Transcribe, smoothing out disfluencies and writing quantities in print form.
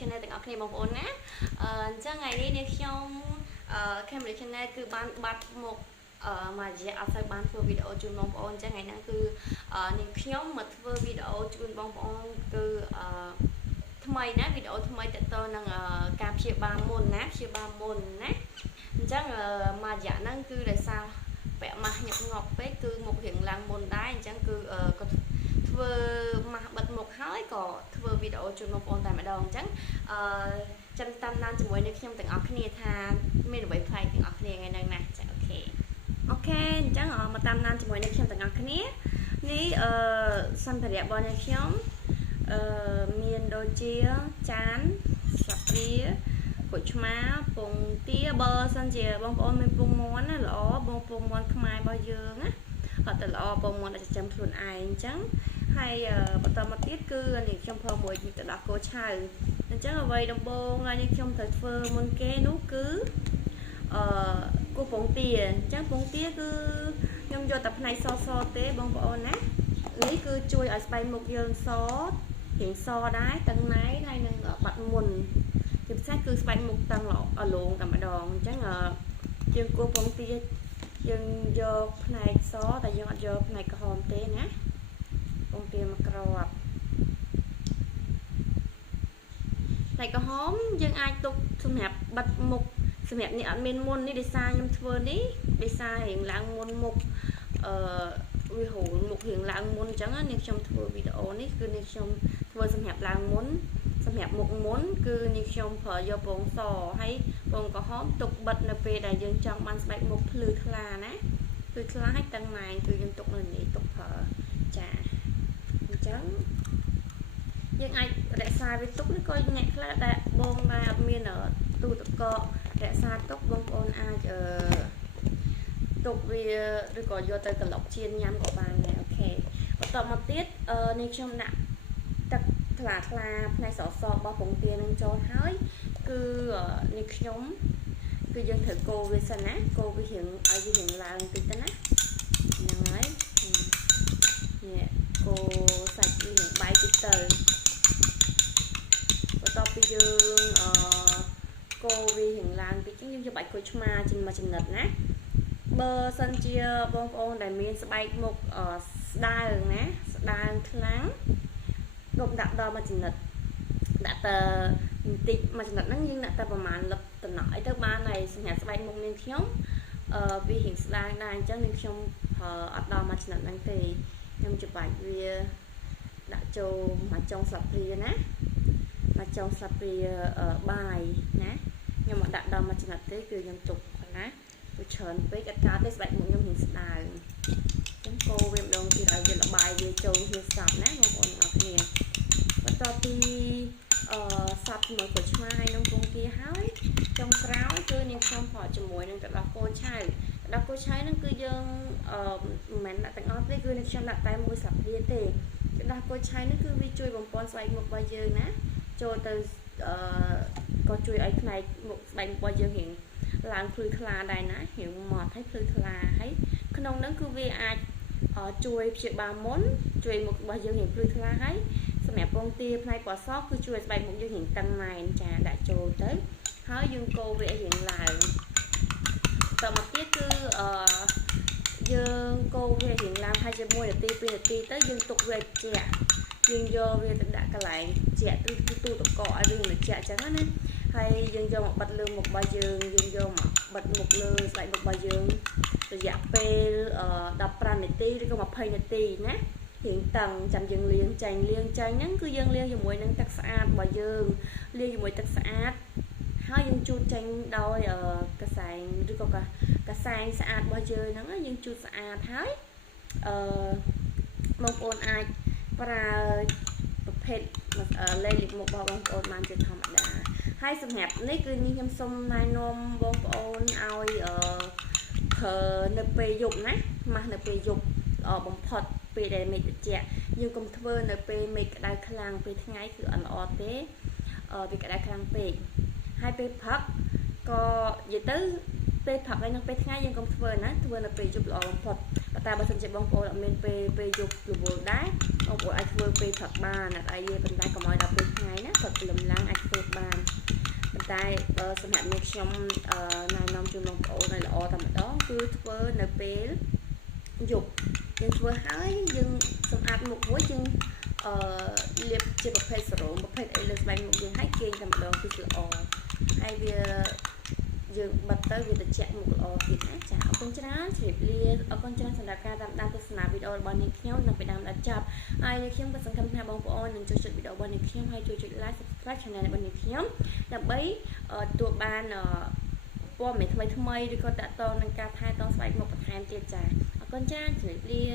channel ទាំងអស់គ្នាបងប្អូនណាអញ្ចឹងថ្ងៃនេះនាងខ្ញុំ Camry channel គឺបានបាត់មកមួយរយៈអត់សូវបានធ្វើវីដេអូជូនបងប្អូនអញ្ចឹងថ្ងៃហ្នឹងគឺនាងខ្ញុំមកធ្វើវីដេអូជូនបងប្អូនគឺថ្មីណាវីដេអូថ្មីតទៅនឹងការព្យាបាលមុនណាអញ្ចឹងមួយរយៈហ្នឹងគឺដោយសារពាក់ម៉ាស់ញឹកញាប់ពេកគឺមុខរៀងឡើងមុនដែរអញ្ចឹងគឺក៏ធ្វើម៉ាស់បិទមុខហើយក៏ធ្វើវីដេអូជូនបងប្អូនតែម្ដងអញ្ចឹងចឹងតាមដានជាមួយនឹងខ្ញុំទាំងអស់គ្នាថាមានអ្វីប្លែកទាំងអស់គ្នាថ្ងៃហ្នឹងណាចាអូខេអញ្ចឹងមកតាមដានជាមួយនឹងខ្ញុំទាំងអស់គ្នានេះសម្ភារៈរបស់អ្នកខ្ញុំមានដូចជាចានស្លាបព្រាក្រូចឆ្មាពងទាបើសិនជាបងប្អូនមានពងមាន់ណាល្អបងពងមាន់ខ្មែររបស់យើងណាអត់ទៅល្អពងមាន់ដែលចិញ្ចឹមខ្លួនឯងអញ្ចឹងហើយបន្តមកទៀតគឺនេះខ្ញុំប្រើមួយទឹកដោះគោឆៅអញ្ចឹងអ្វីដំបូងនេះខ្ញុំត្រូវធ្វើមុនគេនោះគឺគូពងទាអញ្ចឹងពងទាគឺខ្ញុំយកតែផ្នែកសទេបងប្អូនណានេះគឺជួយឲ្យស្បែកមុខយើងសរៀងសដែរទាំងណៃហើយនឹងបាត់មុនជាពិសេសគឺស្បែកមុខទាំងឡងតែម្ដងអញ្ចឹងយើងគោះពងទាយើងយកផ្នែកសតែយើងអត់យកផ្នែកក្រហមទេណាពងទាមួយគ្រាប់ផ្នែកក្រហមយើងអាចទុកសម្រាប់បិទមុខសម្រាប់នេះអត់មានមុននេះដោយសារខ្ញុំធ្វើនេះដោយសាររៀងឡើងមុនមុខវាហូរមុខរៀងឡើងមុនអញ្ចឹងនេះខ្ញុំធ្វើវីដេអូនេះគឺនេះខ្ញុំធ្វើសម្រាប់ឡើងមុនសម្រាប់មុខមុនគឺនេះខ្ញុំប្រើយកពងសហើយពងក្រហមទុកបិទនៅពេលដែលយើងចង់បានស្បែកមុខភ្លឺថ្លាណាភ្លឺថ្លាហើយទាំងម៉ែគឺយើងទុកនៅនេះទុកប្រើចាអញ្ចឹងយើងអាចរក្សាវាទុកឬក៏អ្នកខ្លះដែលបងដែលអត់មានទូទឹកកករក្សាទុកបងប្អូនអាចទុកវាឬក៏យកទៅក្លុកជៀនញ៉ាំក៏បានដែរអូខេបន្តមកទៀតនេះខ្ញុំដាក់ទឹកថ្លាផ្នែកសរបស់ពងទានឹងចូលហើយគឺនេះខ្ញុំគឺយើងត្រូវកូរវាសិនណាកូរវារៀងឲ្យវារៀងឡើងតិចទៅណាហ្នឹងហើយនេះកូរសាច់វារៀងបាយតិចទៅបន្ទាប់ពីយើងកូរវារៀងឡើងតិចយើងយកបាច់ក្រូចឆ្មាជាមួយមួយចំណិតណាបើសិនជាបងប្អូនដែលមានស្បែកមុខស្ដើងណាស្ដើងខ្លាំងដុំដាក់ដល់មួយចំណិតដាក់ទៅបន្តិចមួយចំណិតហ្នឹងយើងដាក់ទៅប្រហែលលឹបតំណក់អីទៅបានហើយសម្រាប់ស្បែកមុខនាងខ្ញុំវារៀងស្ដើងដែរអញ្ចឹងនាងខ្ញុំអត់ដល់មួយចំណិតហ្នឹងទេខ្ញុំច្បាច់វាដាក់ចូលមួយចុងស្លាបព្រាណាមួយចុងស្លាបព្រាបាយណាខ្ញុំអត់ដាក់ដល់មួយចំណិតទេគឺខ្ញុំទុកណាវាច្រើនពេកអត់កើតទេស្បែកមុខខ្ញុំរៀងស្ដើងអញ្ចឹងកូរវាម្ដងទៀតឲ្យវាល្បាយវាចូលវាសប់ណាបងប្អូនទាំងអស់គ្នាបន្ទាប់ពីសប់ជាមួយក្រូចឆ្មាហើយនឹងពងទាហើយចុងក្រោយគឺនាងខ្ញុំប្រក់ជាមួយនឹងទឹកដោះគោឆៅទឹកដោះគោឆៅហ្នឹងគឺយើងមិនមែនដាក់ទាំងអស់ទេគឺនាងខ្ញុំដាក់តែមួយស្លាបព្រាទេទឹកដោះគោឆៅនេះគឺវាជួយបំពន់ស្បែកមុខរបស់យើងណាចូលទៅក៏ជួយឲ្យផ្នែកមុខស្បែកមុខរបស់យើងរៀងឡើងភ្លឺថ្លាដែរណារៀងម៉ត់ហើយភ្លឺថ្លាហើយក្នុងហ្នឹងគឺវាអាចជួយព្យាបាលមុនជួយមុខរបស់យើងរៀងភ្លឺថ្លាហើយសម្រាប់ពងទាផ្នែកពណ៌សគឺជួយឲ្យស្បែកមុខយើងរៀងតឹងណែនចាដាក់ចូលទៅហើយយើងកូរវារៀងឡើងតមកទៀតគឺយើងកូរវារៀងឡើងហើយជា1នាទី2នាទីទៅយើងទុកវាជាក់យើងយកវាទៅដាក់កន្លែងជាក់ទូទឹកកកឲ្យវាត្រជាក់អញ្ចឹងណាហើយយើងយកមកបិទលើមុខរបស់យើងយកមកបិទមុខលើស្បែកមុខរបស់យើងរយៈពេល15នាទីឬក៏20នាទីណារៀងតឹងចាំយើងលាងចាញ់ហ្នឹងគឺយើងលាងជាមួយនឹងទឹកស្អាតរបស់យើងលាងជាមួយទឹកស្អាតហើយយើងជូតចេញដោយកសែងឬក៏កសែងស្អាតរបស់យើងហ្នឹងយើងជូតស្អាតហើយបងប្អូនអាចប្រើប្រភេទលេខលាបមុខរបស់បងប្អូនបានជាធម្មតាហើយសម្រាប់នេះគឺខ្ញុំសូមណែនាំបងប្អូនឲ្យប្រើនៅពេលយប់ណាម៉ាស់នៅពេលយប់បំផុតពេលដែលមេឃត្រជាក់យើងកុំធ្វើនៅពេលមេឃក្តៅខ្លាំងពេលថ្ងៃគឺអត់ល្អទេវាក្តៅខ្លាំងពេកហើយពេលព្រឹកក៏និយាយទៅពេលព្រឹកហើយនិងពេលថ្ងៃយើងកុំធ្វើណាធ្វើនៅពេលយប់ល្អបំផុតប តែបើសិនជាបងប្អូនអត់មានពេលយប់រវល់ដែរបងប្អូនអាចធ្វើពេលព្រឹកបានអត់អីទេប៉ុន្តែកុំឲ្យដល់ពេលថ្ងៃណាព្រឹកព្រលឹមឡើងអាចធ្វើបានប៉ុន្តែសម្រាប់អ្នកខ្ញុំណែនាំជូនបងប្អូនឲ្យល្អតែម្ដងគឺធ្វើនៅពេលយប់យើងធ្វើហើយយើងសម្អាតមុខរួចយើងលាបជាប្រភេទសេរ៉ូមប្រភេទអីលើស្បែកមុខយើងហើយគេងតែម្ដងគឺល្អហើយវាយើងបិទទៅវាត្រជាក់មុខល្អទៀតណាចាអរគុណច្រើនជម្រាបលាអរគុណច្រើនសម្រាប់ការតាមដានទស្សនាវីដេអូរបស់នាងខ្ញុំនិងពីដើមដល់ចប់ហើយនាងខ្ញុំក៏សង្ឃឹមថាបងប្អូននឹងចូលចិត្តវីដេអូរបស់នាងខ្ញុំហើយចូលចុច like subscribe channel របស់នាងខ្ញុំដើម្បីទទួលបានព័ត៌មានថ្មីឬក៏តាក់ទងនឹងការថែទាំស្បែកមុខបន្ថែមទៀតចាអរគុណច្រើនជម្រាបលា